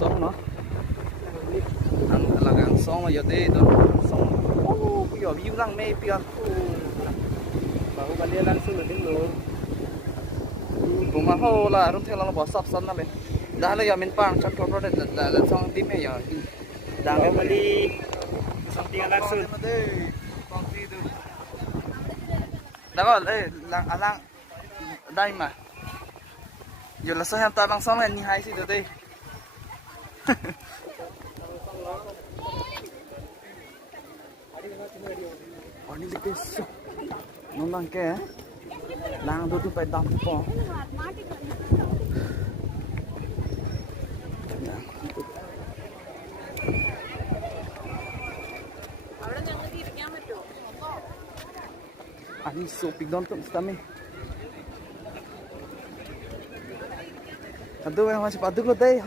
sông nó ăn là ăn sông mà giờ đây đó sông bây giờ view lăng mê pion baru balik langsung ke dulu. rumah ho là rung theo là bỏ sập sân nó lên đã là giờ mình pang chắc thôi rồi là sông tím này giờ Dah beli something langsung. đó là đây là đây mà giờ là sao em ta đang sống lên như hai xí từ đây ini lebih sok nonton ke lang tu pai dam po ani sopi don tu kami aduh yang masih padu ko deh